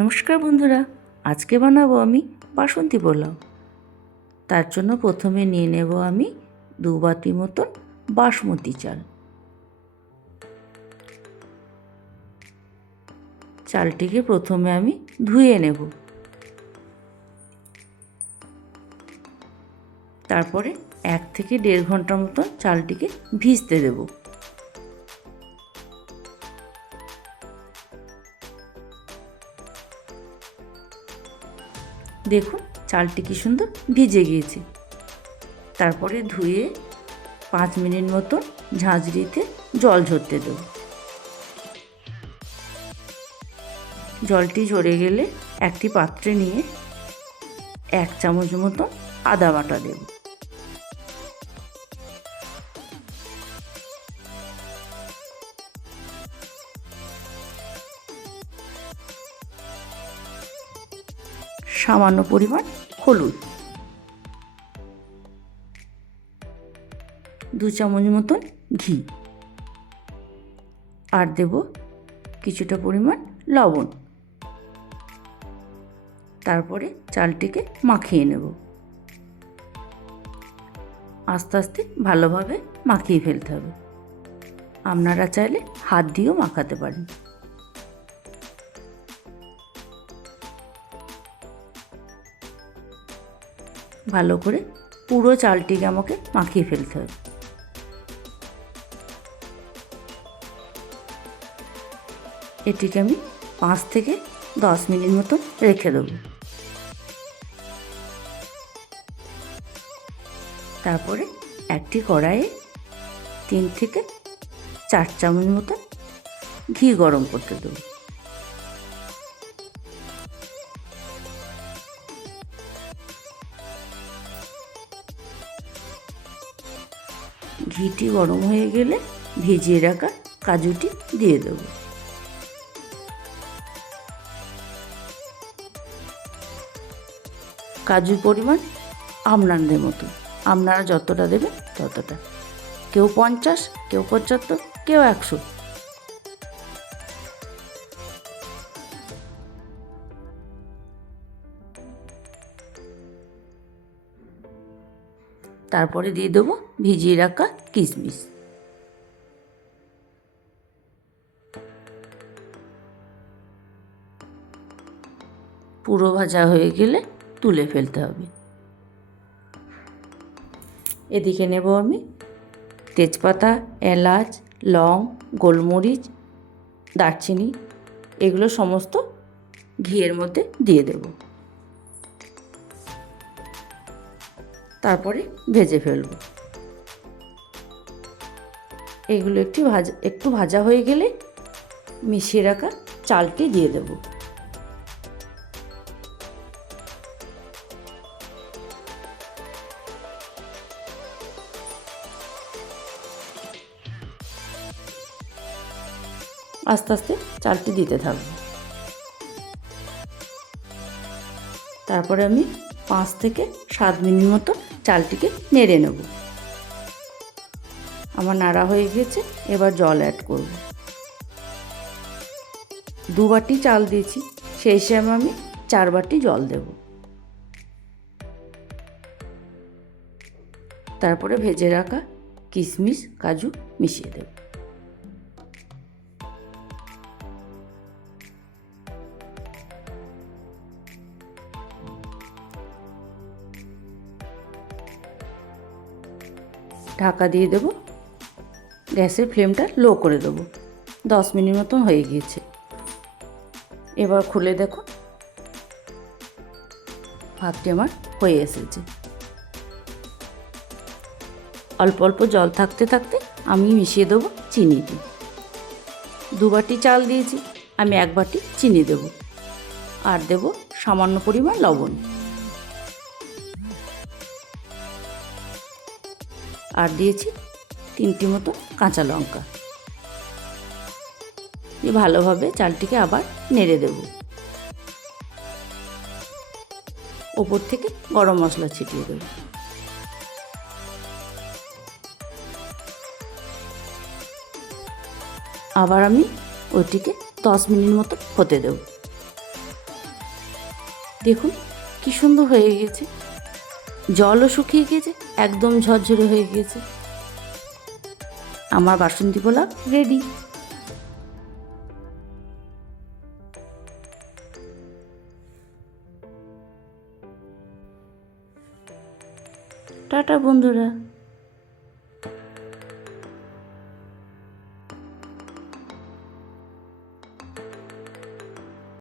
নমস্কার বন্ধুরা, আজকে বানাবো আমি বাসন্তী পোলাও। তার জন্য প্রথমে নিয়ে নেব আমি 2 বাটি মতন বাসমতি চাল। চালটিকে প্রথমে আমি ধুয়ে নেব, তারপরে 1 থেকে 1.5 ঘন্টা মতন চালটিকে ভিজতে দেব। দেখুন চালটি কি সুন্দর ভিজে গিয়েছে। তারপরে ধুয়ে 5 মিনিট মতন ঝাঁঝরিতে জল ঝরতে দেব। জলটি ঝরে গেলে একটি পাত্রে নিয়ে 1 চামচ মতো আদা বাটা দেব। সামান্য পরিমাণ হলুদ, 2 চামচ মতন ঘি, আর দেব কিছুটা পরিমাণ লবণ। তারপরে চালটিকে মাখিয়ে নেব। আস্তে আস্তে ভালোভাবে মাখিয়ে ফেলতে হবে। আপনারা চাইলে হাত দিয়েও মাখাতে পারেন। ভালো করে পুরো চালটিকে আমাকে মাখিয়ে ফেলতে হবে। এটিকে আমি 5 থেকে 10 মিনিট মতো রেখে দেব। তারপরে একটি কড়াইয়ে 3 থেকে 4 চামচ মতো ঘি গরম করতে দেব। ঘিটি গরম হয়ে গেলে ভিজিয়ে রাখা কাজুটি দিয়ে দেব। কাজুর পরিমাণ আপনাদের মতো, আপনারা যতটা দেবেন ততটা। কেউ 50, কেউ 75, কেউ 100। তারপরে দিয়ে দেবো ভিজিয়ে রাখা কিশমিশ। পুরো ভাজা হয়ে গেলে তুলে ফেলতে হবে। এদিকে নেব আমি তেজপাতা, এলাচ, লং, গোলমরিচ, দারচিনি, এগুলো সমস্ত ঘিয়ের মধ্যে দিয়ে দেব। তারপরে ভেজে ফেলব। এগুলো একটু ভাজা হয়ে গেলে মিশিয়ে রাখা চালটি দিয়ে দেব। আস্তে আস্তে চালটি দিতে থাকব। তারপরে আমি 5 থেকে 7 মিনিট মতো চালটিকে নেড়ে নেব। আমার নাড়া হয়ে গেছে, এবার জল অ্যাড করব। 2 বাটি চাল দিয়েছি, সেই হিসাবে আমি 4 বাটি জল দেব। তারপরে ভেজে রাখা কিশমিশ, কাজু মিশিয়ে দেব। ঢাকা দিয়ে দেব। গ্যাসের ফ্লেমটা লো করে দেব। 10 মিনিট মতন হয়ে গিয়েছে। এবার খুলে দেখো, ভাতটি আমার হয়ে এসেছে। অল্প অল্প জল থাকতে থাকতে আমি মিশিয়ে দেবো চিনিটি। 2 বাটি চাল দিয়েছি, আমি 1 বাটি চিনি দেব, আর দেব সামান্য পরিমাণ লবণ, আর দিয়েছি 3টি মতো কাঁচা লঙ্কা। দিয়ে ভালোভাবে চালটিকে আবার নেড়ে দেব। ওপর থেকে গরম মশলা ছিটিয়ে দেব। আবার আমি ওটিকে 10 মিনিট মতো হতে দেব। দেখুন কি সুন্দর হয়ে গেছে, জলও শুকিয়ে গেছে, একদম ঝরঝরে হয়ে গেছে। আমার বাসন্তী পোলাও রেডি। টাটা বন্ধুরা।